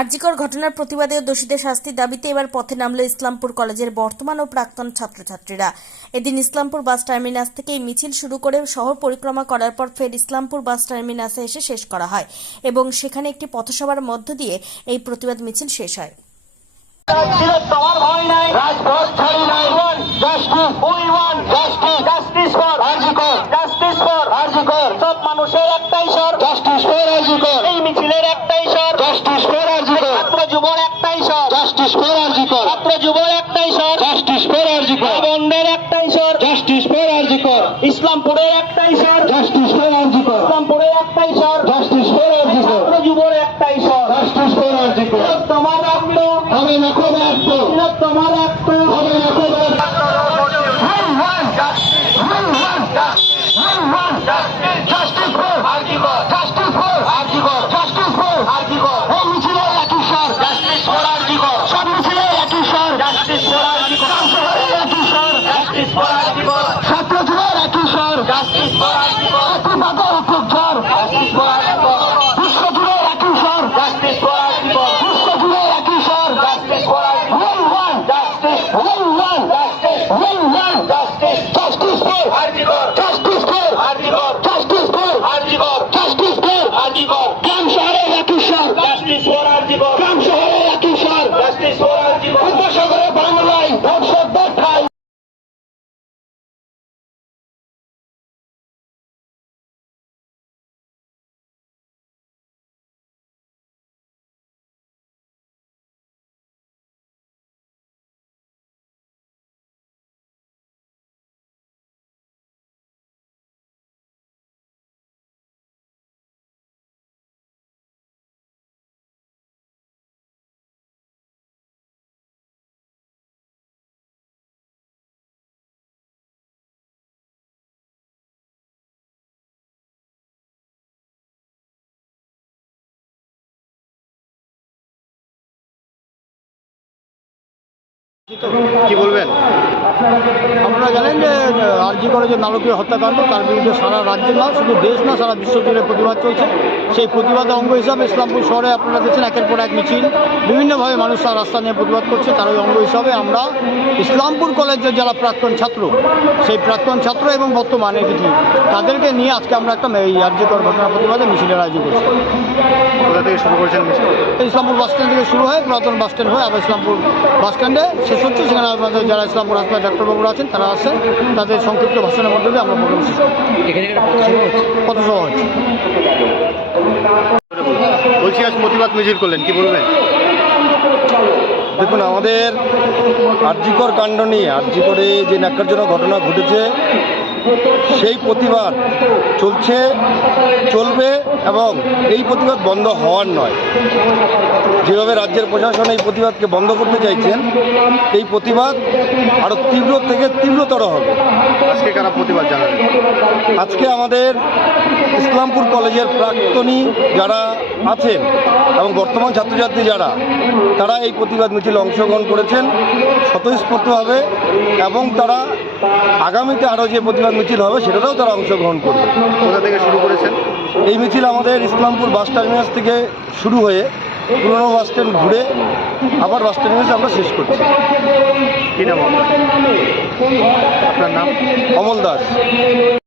আরজিকর ঘটনার প্রতিবাদে ও দোষীদের শাস্তির দাবিতে এবার পথে নামল ইসলামপুর কলেজের বর্তমান ও প্রাক্তন ছাত্রছাত্রীরা। এদিন ইসলামপুর বাস টার্মিনাস থেকে এই মিছিল শুরু করে শহর পরিক্রমা করার পর ফের ইসলামপুর বাস টার্মিনাসে এসে শেষ করা হয় এবং সেখানে একটি পথসভার মধ্য দিয়ে এই প্রতিবাদ মিছিল শেষ হয়। সব মানুষের একটাই স্বর, জাস্টিস ফর আরজিকর। এই মিছিলের একটাই স্বর, জাস্টিস ফর আরজিকর। ছাত্র যুবর একটাই স্বর, জাস্টিস ফর আরজিকর। ছাত্র যুবর একটাই স্বর, জাস্টিস ফর আরজিকর। বন্ধের একটাই স্বর, জাস্টিস ফর আরজিকর। ইসলামপুরের একটাই স্বর, জাস্টিস ফর আরজিকর। ইসলামপুরের একটাই স্বর, জাস্টিস ফর আরজিকর। ছাত্র যুবর একটাই স্বর, জাস্টিস ফর আরজিকর। তোমার রক্ত হবে না কবে রক্ত, তোমার রক্ত হবে না কবে রক্ত। Justice for Arjikor, justice for Arjikor, justice for Arjikor. Hey, মিছিলের একই স্বর, justice for Arjikor. সব মিছিলের একই স্বর, justice for Arjikor. সংসদের একই স্বর, justice for Arjikor. ছাত্রদের একই স্বর, justice for Arjikor. প্রতিবাদের একই স্বর, justice for Arjikor. বিশ্বজুড়ে একই স্বর, justice for Arjikor. বিশ্বজুড়ে একই স্বর, justice for Arjikor. We want justice, we want justice, we want justice, justice for Arjikor, justice for Arjikor. গ্রাম শহরের একই স্বর, জাস্টিস ফর আরজিকর। গ্রাম শহরের একই স্বর, জাস্টিস ফর আরজিকর। উপসাগরে বাংলায় ধর্ষকদের ঠাঁই। কি বলবেন? আপনারা জানেন যে আরজিকরের যে নারকীয় হত্যাকাণ্ড, তার বিরুদ্ধে সারা রাজ্যে না, শুধু দেশ না, সারা বিশ্ব জুড়ে প্রতিবাদ চলছে। সেই প্রতিবাদের অঙ্গ হিসাবে ইসলামপুর শহরে আপনারা দেখছেন একের পর এক মিছিল, বিভিন্নভাবে মানুষ তার রাস্তা নিয়ে প্রতিবাদ করছে। তার ওই অঙ্গ হিসাবে আমরা ইসলামপুর কলেজের যারা প্রাক্তন ছাত্র, সেই প্রাক্তন ছাত্র এবং বর্তমানে কিছু তাদেরকে নিয়ে আজকে আমরা একটা এই আরজিকর ঘটনা প্রতিবাদে মিছিলের আয়োজন করছি। কোথা থেকে শুরু করেছেন মিছিল? ইসলামপুর বাস স্ট্যান্ড থেকে শুরু হয়, পুরাতন বাস স্ট্যান্ড হয়ে আবার ইসলামপুর বাস স্ট্যান্ডে শেষ হচ্ছে। সেখানে আমাদের যারা ইসলামপুর হাসপাতাল ডাক্তারবাবুরা আছেন তারা আসছেন, তাদের সংক্ষিপ্ত ভাষণের মধ্যে দিয়ে আমরা প্রোগ্রাম শেষ করি। পথসভা হচ্ছে। বলছি আজ প্রতিবাদ মিছিল করলেন, কি বলবেন? দেখুন, আমাদের আরজিকর কাণ্ড নিয়ে, আরজিকরে যে ন্যাক্কারজনক ঘটনা ঘটেছে সেই প্রতিবাদ চলছে, চলবে এবং এই প্রতিবাদ বন্ধ হওয়ার নয়। যেভাবে রাজ্যের প্রশাসন এই প্রতিবাদকে বন্ধ করতে চাইছেন, এই প্রতিবাদ আরও তীব্র থেকে তীব্রতর হবে। আজকে কারা প্রতিবাদ জানাবেন? আজকে আমাদের ইসলামপুর কলেজের প্রাক্তনী যারা আছেন এবং বর্তমান ছাত্রছাত্রী যারা, তারা এই প্রতিবাদ মিছিলে অংশগ্রহণ করেছেন স্বতঃস্ফূর্তভাবে, এবং তারা আগামীতে আরও যে প্রতিবাদ মিছিল হবে সেটাতেও তারা অংশগ্রহণ করবে। কোথা থেকে শুরু করেছেন? এই মিছিল আমাদের ইসলামপুর বাস টার্মিনাস থেকে শুরু হয়ে পুরনো বাস স্ট্যান্ড ঘুরে আবার বাস টার্মিনাসে আমরা শেষ করছি। কি নাম আপনার নাম? অমল দাস।